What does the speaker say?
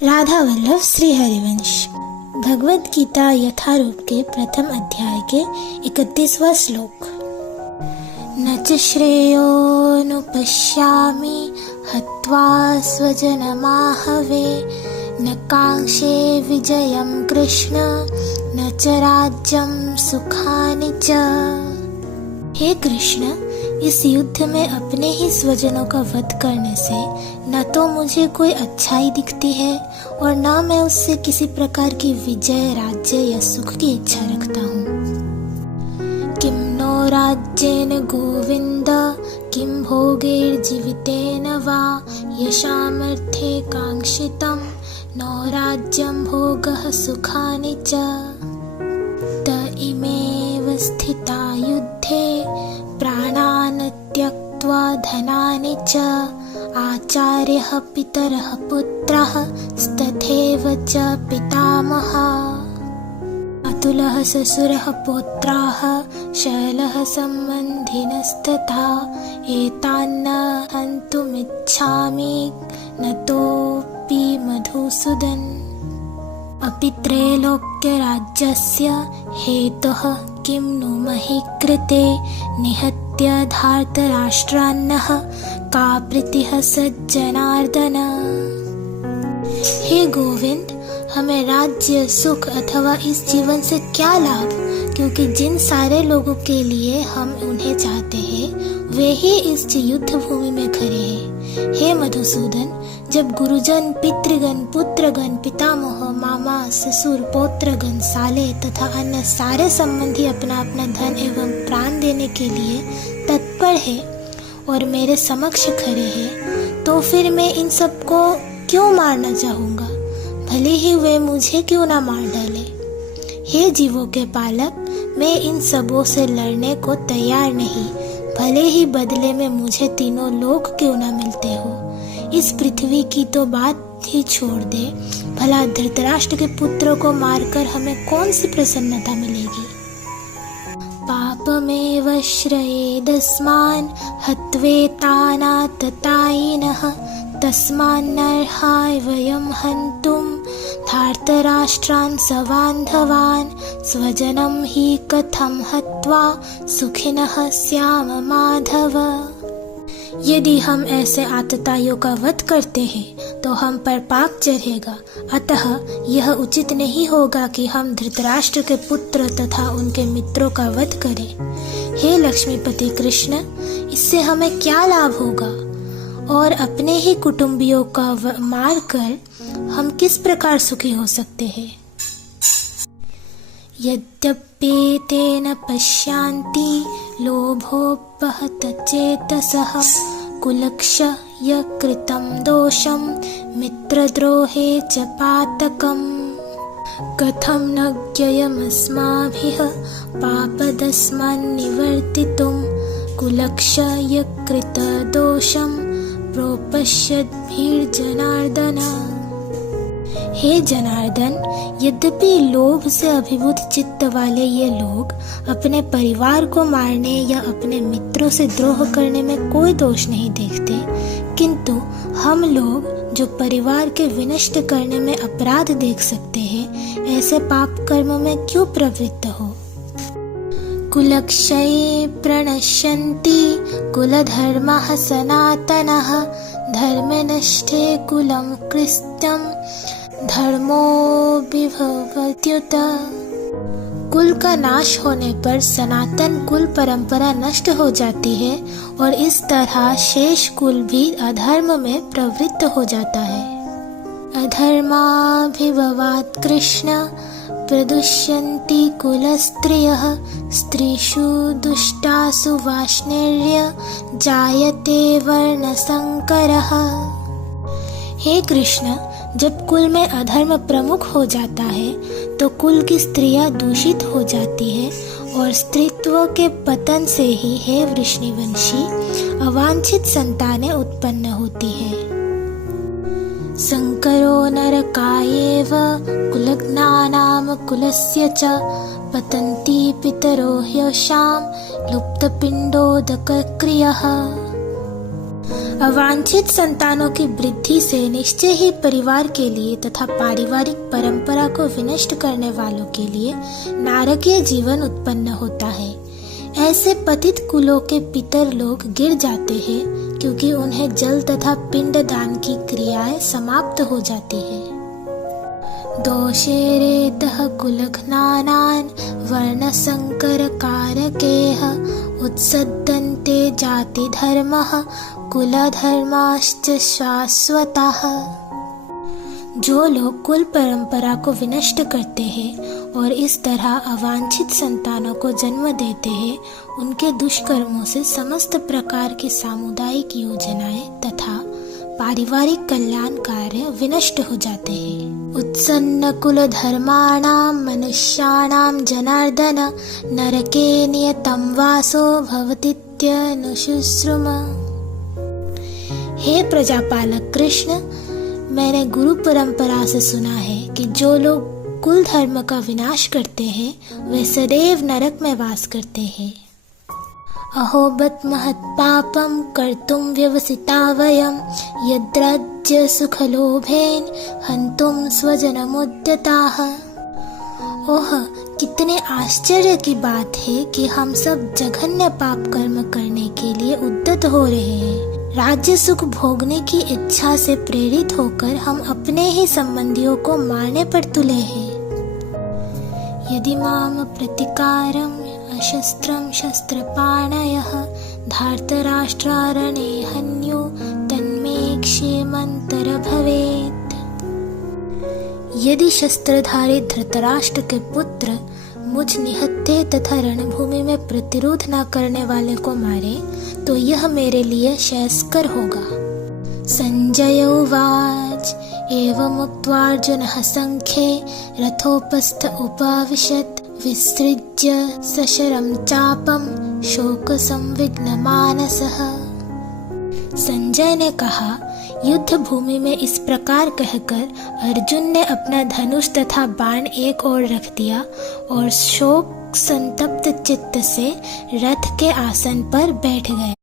राधा वल्लभ श्री हरिवंश भगवद गीता यथारूप के प्रथम अध्याय के 31वां श्लोक। न च श्रेयोनुपश्यामि हत्वा स्वजनमाहवे न कांक्षे विजयं कृष्ण न च राज्यं सुखानि च। हे कृष्ण, इस युद्ध में अपने ही स्वजनों का वध करने से न तो मुझे कोई अच्छाई दिखती है और न मैं उससे किसी प्रकार की विजय, राज्य या सुख की इच्छा रखता हूँ। किं नो राज्येन गोविंद किं भोगैर्जीवितेन वा यशामर्थे कांक्षितं नो राज्यं भोगः सुखानि च। त इमेव स्थिता युद्धे प्राणान् त्यक्त्वा धनानि च आचार्यः पितरः पुत्रः स्तथैव च पितामहः अतुलः ससुरः पौत्राः शैलः सम्बन्धिनस्तथा एतान्न हन्तुमिच्छामि नतोऽपि मधुसूदन। अपि त्रैलोक्यराज्यस्य हेतुः किं नु महि कृते निहत्य धार्तराष्ट्रान्नः का प्रीतिः सज्जनार्दन। हे गोविंद, हमें राज्य, सुख अथवा इस जीवन से क्या लाभ, क्योंकि जिन सारे लोगों के लिए हम उन्हें चाहते हैं वे ही इस युद्ध भूमि में खड़े हैं। हे मधुसूदन, जब गुरुजन, पितृगण, पुत्रगण, पितामह, मामा, ससुर, पौत्रगण, साले तथा अन्य सारे संबंधी अपना अपना धन एवं प्राण देने के लिए तत्पर है और मेरे समक्ष खड़े हैं, तो फिर मैं इन सबको क्यों मारना चाहूँगा, भले ही वे मुझे क्यों ना मार डाले। हे जीवों के पालक, मैं इन सबों से लड़ने को तैयार नहीं, भले ही बदले में मुझे तीनों लोक क्यों ना मिलते हो। इस पृथ्वी की तो बात ही छोड़ दे, भला धृतराष्ट्र के पुत्रों को मारकर हमें कौन सी प्रसन्नता मिलेगी। पापमेव श्रयेदस्मान् हत्वेतानाततायिनः तस्मान्नर्हाय वयं हन्तुं धार्तराष्ट्रान् सबान्धवान् स्वजनं हि कथं हत्वा सुखिनः स्याम माधव। यदि हम ऐसे आतताइयों का वध करते हैं तो हम पर पाप चढ़ेगा, अतः यह उचित नहीं होगा कि हम धृतराष्ट्र के पुत्र तथा उनके मित्रों का वध करें। हे लक्ष्मीपति कृष्ण, इससे हमें क्या लाभ होगा और अपने ही कुटुंबियों का मार कर हम किस प्रकार सुखी हो सकते हैं। यद्यप्येतेन पश्यन्ति लोभोपहत चेतसः कुलक्षय कृतं दोषं मित्रद्रोहे च पातकम् कथं न ज्ञेयमस्माभिः पापदस्मान्निवर्तितुं कुलक्षय कृत दोषं प्रोपश्यद्भिर्जनार्दन। हे जनार्दन, यद्यपि लोभ से अभिभूत चित्त वाले ये लोग अपने परिवार को मारने या अपने मित्रों से द्रोह करने में कोई दोष नहीं देखते, किंतु हम लोग जो परिवार के विनष्ट करने में अपराध देख सकते हैं, ऐसे पाप कर्म में क्यों प्रवृत्त हो। कुलक्षये प्रणश्यन्ति कुलधर्मः सनातनः धर्मे नष्टे कुलं कृत्यं धर्मो विभवत्युत। कुल का नाश होने पर सनातन कुल परंपरा नष्ट हो जाती है और इस तरह शेष कुल भी अधर्म में प्रवृत्त हो जाता है। अधर्माभिभवात् कृष्ण प्रदुष्यन्ति कुलस्त्रियः स्त्रीषु दुष्टासु वाष्णेर्य जायते वर्णसंकरः। हे कृष्ण, जब कुल में अधर्म प्रमुख हो जाता है तो कुल की स्त्रियां दूषित हो जाती है और स्त्रीत्व के पतन से ही हे वृष्णिवंशी अवांछित संतानें उत्पन्न होती है। संकरो नरकायेव कुलज्ञानाम कुलस्य च पतन्ति पितरो ह्यशां लुप्तपिण्डोदकक्रियः। अवांछित संतानों की वृद्धि से निश्चय ही परिवार के लिए तथा पारिवारिक परंपरा को विनष्ट करने वालों के लिए नारकीय जीवन उत्पन्न होता है। ऐसे पतित कुलों के पितर लोग गिर जाते हैं क्योंकि उन्हें जल तथा पिंड दान की क्रियाएं समाप्त हो जाती है। दोषेरेतः कुलघ्नानान् वर्ण संकर कारकेह उत्सद्यन्ते जाति धर्मः कुलधर्माश्च शाश्वतः। जो लोग कुल परंपरा को विनष्ट करते हैं और इस तरह अवांछित संतानों को जन्म देते हैं, उनके दुष्कर्मों से समस्त प्रकार की सामुदायिक योजनाएं तथा पारिवारिक कल्याण कार्य विनष्ट हो जाते हैं। उत्सन्न कुल धर्माणां मनुष्याणां जनार्दन नरके नियतं वासो भवतीत्यनुशुश्रुम। हे प्रजापालक कृष्ण, मैंने गुरु परंपरा से सुना है कि जो लोग कुल धर्म का विनाश करते हैं वे सदैव नरक में वास करते हैं। अहोबत महत् पापम कर्तुं व्यवसिता वयं यद्राज्य सुखलोभेन हन्तुं स्वजनमुद्यताः। ओह, कितने आश्चर्य की बात है कि हम सब जघन्य पाप कर्म करने के लिए उद्यत हो रहे हैं। राज्य सुख भोगने की इच्छा से प्रेरित होकर हम अपने ही संबंधियों को मारने पर तुले हैं। यदि माम प्रतिकारम अशस्त्रम शस्त्रपाणयः धार्तराष्ट्रारणे हन्यो तन्मे क्षेमंतर भवेत्। यदि शस्त्रधारी धृतराष्ट्र के पुत्र मुझ निहत्थे तथा रणभूमि में प्रतिरोध न करने वाले को मारे तो यह मेरे लिए श्रेयस्कर होगा। संजय उवाच एवमुक्त्वार्जुनः संख्ये रथोपस्थ उपाविशत् विसृज्य सशरं चापं शोक संविघ्न मानसः। संजय ने कहा, युद्ध भूमि में इस प्रकार कहकर अर्जुन ने अपना धनुष तथा बाण एक ओर रख दिया और शोक संतप्त चित्त से रथ के आसन पर बैठ गए।